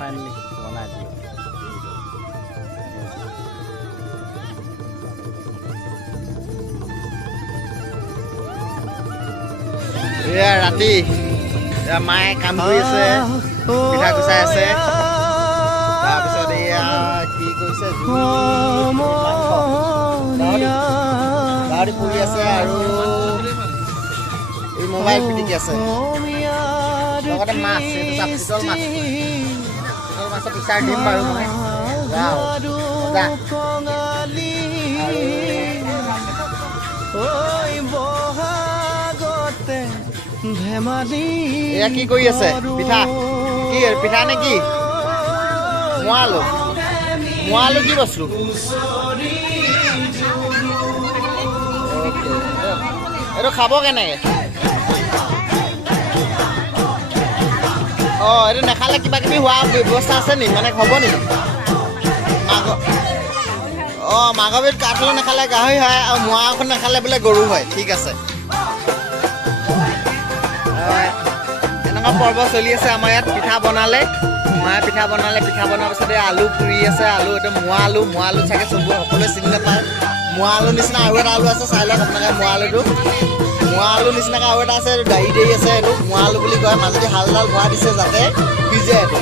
Finally বনাই দিলোঁ। এয়া ৰাতি মায়ে কাম কৰি আছে, পিঠা গুচাই আছে। তাৰপিছত এয়া কি কৰিছে, গাহৰি পুৰি আছে আৰু এই মোবাইল পিটিকি আছে, লগতে মাছ, এইটো চিতল মাছ, চিতল মাছৰ পিচাৰ দিম বাৰু মই। এয়া কি কৰি আছে, পিঠা কি পিঠা নে কি? মোৱালো মোৱালো কি বস্তু? এইটো খাব কেনেকে? অঁ, এইটো নাখালে কিবা কিবি হোৱা ব্যৱস্থা আছে নেকি? মানে হ'ব নেকি? মাঘৰ বিহুত কাঠলৈ নাখালে গাহৰি হয়, আৰু মোৱাখন নাখালে বোলে গৰু হয়। ঠিক আছে, এনেকুৱা পৰ্ব চলি আছে আমাৰ ইয়াত। পিঠা বনালে, মায়ে পিঠা বনালে, পিঠা বনোৱাৰ পিছতে আলু পুৰি আছে, আলু এইটো মোৱা আলু চাগে সকলোৱে চিনি নাপায়। মোৱা আলু নিচিনা আৰু এটা আলু আছে, চাই লওক আপোনালোকে। মোৱা আলু নিচিনাকৈ আৰু এটা আছে, এইটো দাৰি আছে, এইটো মোৱা আলু বুলি কয়। মাজতে হালডাল ভৰাই দিছে যাতে সিজে। এইটো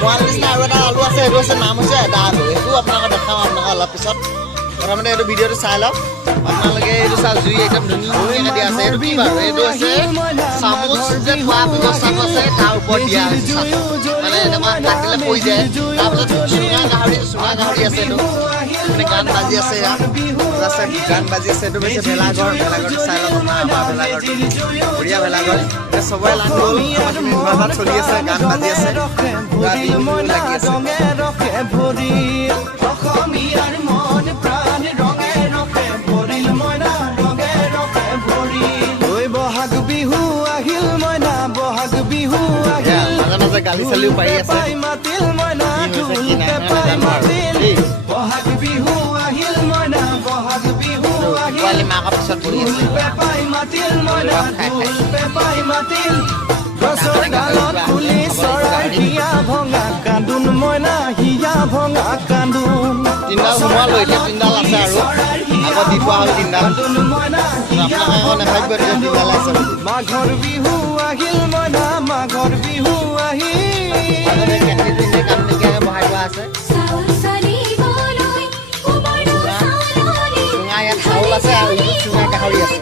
মোৱা আলু নিচিনা আৰু এটা আলু আছে, সেইটো নাম হৈছে এটা আলু। সেইটো আপোনালোকে দেখাম অলপ পিছত। প্ৰথমতে এইটো ভিডিঅ'টো চাই লওক আপোনালোকে। এইটো চাওক, জুই একদম ধুনীয়াকৈ দিয়া আছে। এইটো কি বাৰু? এইটো হৈছে চামুচ যে থোৱা ব্যৱস্থাটো আছে, তাৰ ওপৰত দিয়া হৈছে। মানে এনেকুৱা কাটিলে পৰি যায়। তাৰপিছত চুঙা গাহৰি আছে, এইটো মানে গান বাজি আছে। ইয়াত গান বাজি আছে। এইটো হৈছে ভেলাঘৰটো চাই লওক আমাৰ ভেলাঘৰটো, বঢ়িয়া ভেলাঘৰ। এতিয়া চবৰে লাগ গ'ল, আমাৰ চলি আছে, গান বাজি আছে, লাগি আছে। মাজে মাজে গালি চালিও পাৰি আছে। পোৱালি মাকৰ পিছত পৰি আছে। তিনিডাল সোমোৱালো, এতিয়া তিনিডাল আছে আৰু আকৌ দি থোৱা হ'ল তিনিডাল। আপোনালোকে আকৌ নাভাবিব তিনিডাল আছে বুলি। মাঘৰ বিহু আহিল মইনা, মাঘৰ বিহু আহিল। কেটলিটো কাম নিদিয়াকৈ বহাই থোৱা আছে। চুঙা ইয়াত চাউল আছে আৰু চুঙা গাহৰি আছে।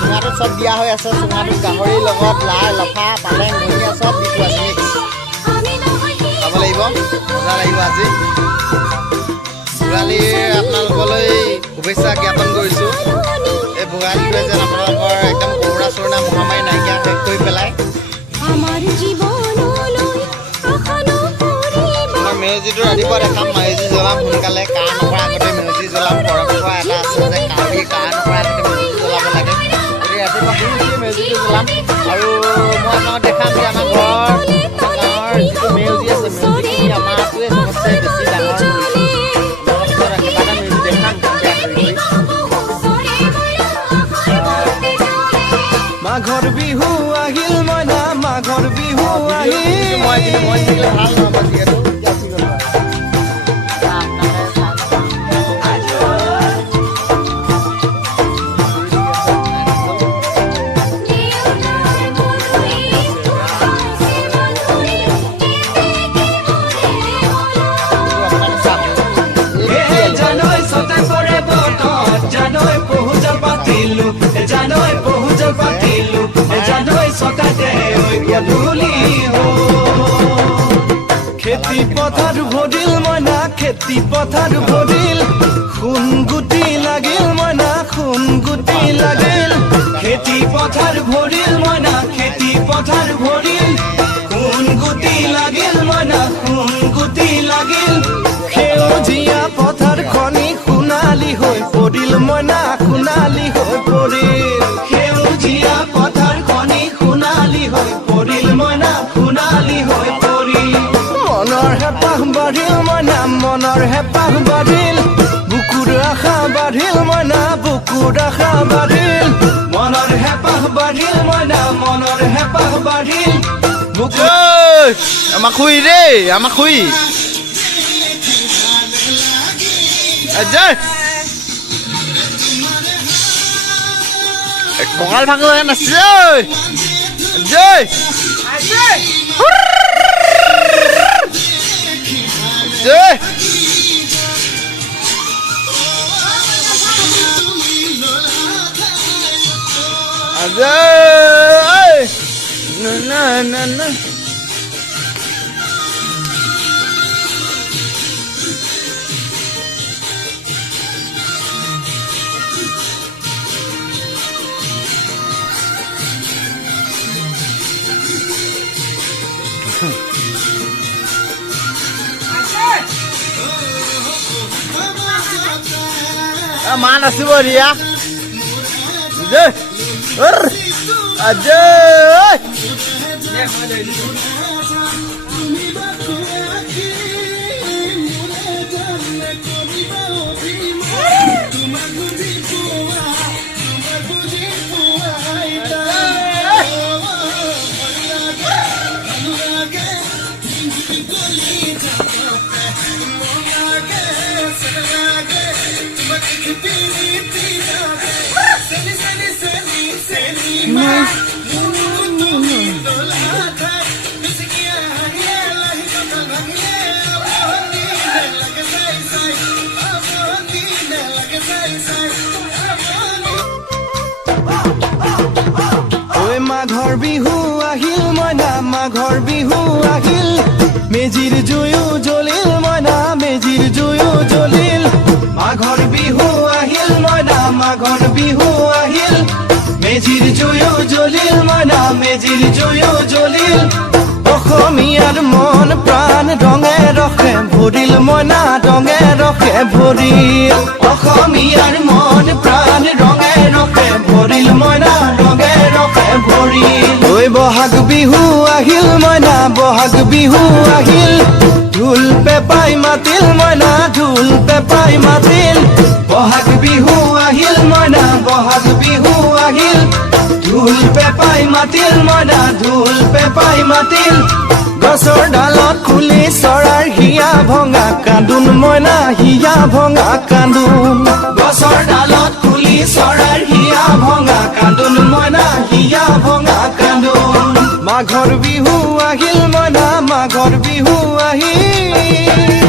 চুঙাটোত চব দিয়া হৈ আছে। চুঙাটোত গাহৰিৰ লগত লাই লফা পালেং ধনিয়া চব দি থোৱা আছে। খাব লাগিব, মজা লাগিব আজি। ভোগালীৰ আপোনালোকলৈ শুভেচ্ছা জ্ঞাপন কৰিছোঁ। এই ভোগালীটোৱে যেন আপোনালোকৰ একদম কৰোণা চৰোণা মহামাৰী নাইকিয়া শেষ কৰি পেলায়। মেজিটো ৰাতিপুৱা দেখাম, মেজি জ্বলাম সোনকালে। কাৰ নকৰা আগতে মেজি জ্বলাম। পৰম্পৰা এটা আছে যে কাউৰী কাৰ নকৰা আগতে মেজি জ্বলাব লাগে। গতিকে ৰাতিপুৱা শুই মেজিটো জ্বলাম। আৰু মই আপোনালোকক দেখাম যে আমাৰ গাঁৱৰ যিটো মেজি আছে, মেজিখিনি আমাৰটোৱে চবতছে বেছি ডাঙৰ মেজি। কেইবাটা মেজি দেখাম মাঘৰ বিহু আহিল মইনা, মাঘৰ বিহু আহিল। মই থাকিলে ভাল নহ'ব যিহেতু। খেতি পথাৰ ভৰিল মইনা, খেতি পথাৰ ভৰিল। সোণ গুটি লাগিল মইনা, সোণ গুটি লাগিল। খেতি পথাৰ ভৰিল মইনা, খেতি পথাৰ ভৰিল। সোণ গুটি লাগিল মইনা, সোণ গুটি লাগিল। সেউজীয়া পথাৰ খনি সোণালী হৈ পৰিল মইনা, সোণালী হৈ পৰিল। সেউজীয়া পথাৰ খনি সোণালী হৈ পৰিল মইনা, সোণালী হৈ পৰিল। মনৰ হেঁপাহ বাঢ়িল মইনা, মনৰ হেঁপাহ বাঢ়িল। বুকুৰ আশা বাঢ়িল মইনা, বুকুৰ আশা বাঢ়িল। মনৰ হেঁপাহ বাঢ়িল মইনা, মনৰ হেঁপাহ বাঢ়িল। বুকুৰ আমাক খুই রে আমাক খুই কঁকাল ভাঙি হৈ নাচিছে জয় জয় Ajay! Na. Mana sih dia? Ajay! Ajay! মাঘৰ বিহু আহিল মইনা মাঘৰ বিহু আহিল মেজিৰ জুয়ো জ্বলিল মইনা মেজিৰ জুয়ো জ্বলিল মাঘৰ বিহু আহিল মইনা মাঘৰ বিহু আহিল মেজিৰ জুয়ো জ্বলিল মইনা মেজিৰ জুয়ো জ্বলিল অসমীয়াৰ মন প্ৰাণ ৰঙে ৰখে ভৰিল মইনা ৰঙে ৰখে ভৰিল অসমীয়াৰ মন প্ৰাণ ৰঙে ৰখে ভৰিল মইনা ৰঙে ৰখে ভৰিল ঐ বহাগ বিহু আহিল মইনা বহাগ বিহু আহিল ঢোল পেপাই মাতিল মইনা ঢোল পেপাই মাতিল বহাগ বিহু আহিল মইনা বহাগ বিহু আহিল ঢোল পেপাই মাতিল মইনা ঢোল পেপাই মাতিল গছৰ ডালত খুলি চৰাৰ হিয়া ভঙা কান্দোন মইনা হিয়া ভঙা কান্দোন গছৰ ডালত খুলি চৰাৰ হিয়া ভঙা কান্দোন মইনা হিয়া ভঙা কান্দোন মাঘৰ বিহু আহিল মইনা মাঘৰ বিহু আহিল